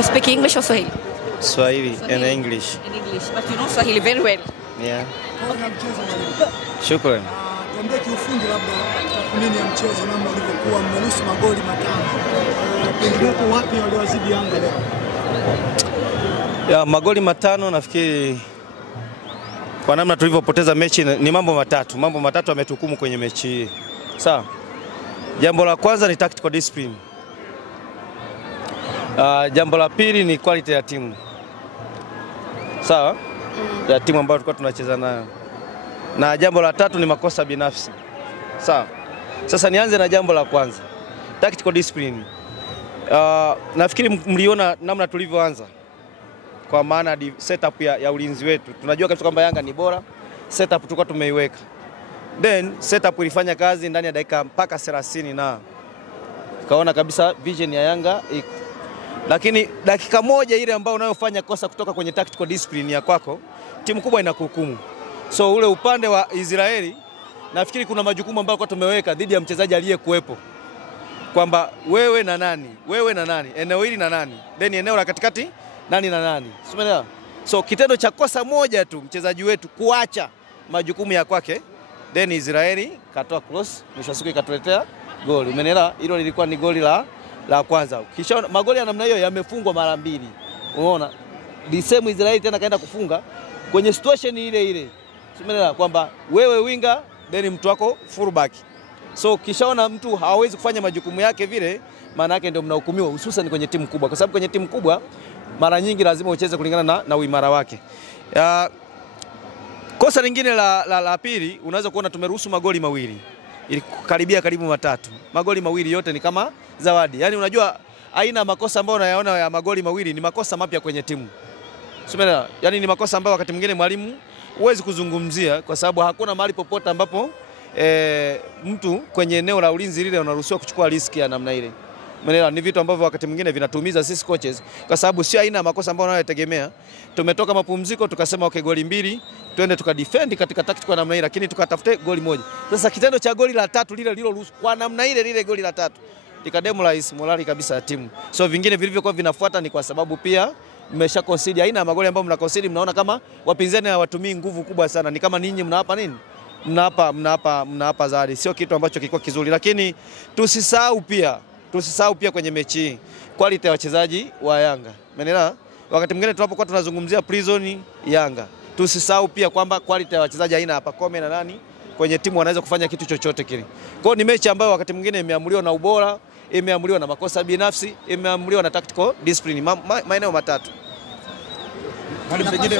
You speak English or Swahili? Swahili and English. In English, but you know Swahili very well. Yeah. Shukran. Tuambie kiufundi labda tathmini ya mchezo namna ulivyokuwa, mmeruhusu magoli matano. Penginepo wapi waliwazidi Yanga leo? Ya magoli matano nafikiri kwa namna tulivyopoteza mechi ni mambo matatu yametuhukumu kwenye mechi hii. Sawa. Jambo la kwanza ni tactical discipline. Jambo la pili ni quality ya timu. Sawa? Ya timu ambayo tulikuwa tunacheza nayo. Na jambo la tatu ni makosa binafsi. Sawa. Sasa nianze na jambo la kwanza. Tactical discipline. Nafikiri mliona namna tulivyoanza. Kwa maana setup ya ulinzi wetu. Tunajua kabisa kwamba Yanga ni bora. Setup tulikuwa tumeiweka. Then setup ilifanya kazi ndani ya dakika mpaka 30 na kaona kabisa vision ya Yanga iko. Lakini dakika moja ile ambayo unayofanya kosa kutoka kwenye tactical discipline ya kwako, timu kubwa inakuhukumu. So ule upande wa Israeli nafikiri kuna majukumu ambayo kwa tumeweka dhidi ya mchezaji aliyekuepo. Kwamba wewe na nani, eneo hili na nani, then eneo la katikati nani na nani. Umeelewa? So kitendo cha kosa moja tu mchezaji wetu kuacha majukumu ya kwake, then Israeli katoa cross, mwisho siku ikatuletea goli. Umeelewa? Hilo lilikuwa ni goli la kwanza. Kisha magoli ya namna hiyo yamefungwa mara mbili. Unaona? Disemu Israeli tena kaenda kufunga kwenye situation ile. Umeelewa kwamba wewe winga then mtu wako fullback. So kishaona mtu hawezi kufanya majukumu yake vile, maana yake ndio mnahukumiwa, hususan kwenye timu kubwa. Kwa sababu kwenye timu kubwa mara nyingi lazima ucheze kulingana na uimara wake. Kosa lingine la pili, unaweza kuona tumeruhusu magoli mawili. Ili karibu matatu. Magoli mawili yote ni kama zawadi. Yaani unajua aina makosa ambayo unayaona ya magoli mawili ni makosa mapya kwenye timu. Umeelewa? Yaani ni makosa ambayo wakati mwingine mwalimu huwezi kuzungumzia kwa sababu hakuna mahali popote ambapo mtu kwenye eneo la ulinzi lile unaruhusiwa kuchukua riski ya namna ile. Umeelewa? Ni vitu ambavyo wakati mwingine vinatumiza sisi coaches kwa sababu sio aina ya makosa ambayo unayotegemea. Tumetoka mapumziko tukasema okay, goli mbili twende tukadefend katika tactical namna ile, lakini tukatafute goli moja. Sasa kitendo cha goli la tatu lile liloruhusu kwa namna ile goli la tatu likademoralize morali kabisa ya timu. So vingine vilivyokuwa vinafuata ni kwa sababu pia mmesha concede aina ya magoli ambayo mna concede, mnaona kama wapinzani hawatumii nguvu kubwa sana, ni kama ninyi mnawapa nini? Mnawapa zawadi. Sio kitu ambacho kilikuwa kizuri, lakini tusisahau pia kwenye mechi hii quality ya wachezaji wa Yanga. Umeelewa? Wakati mwingine tunapokuwa tunazungumzia prison Yanga, tusisahau pia kwamba quality ya wachezaji aina hapa Kome na nani kwenye timu wanaweza kufanya kitu chochote kile. Kwa hiyo ni mechi ambayo wakati mwingine imeamuliwa na ubora, imeamuliwa na makosa binafsi, imeamuliwa na tactical discipline, maeneo matatu. Hadi pengine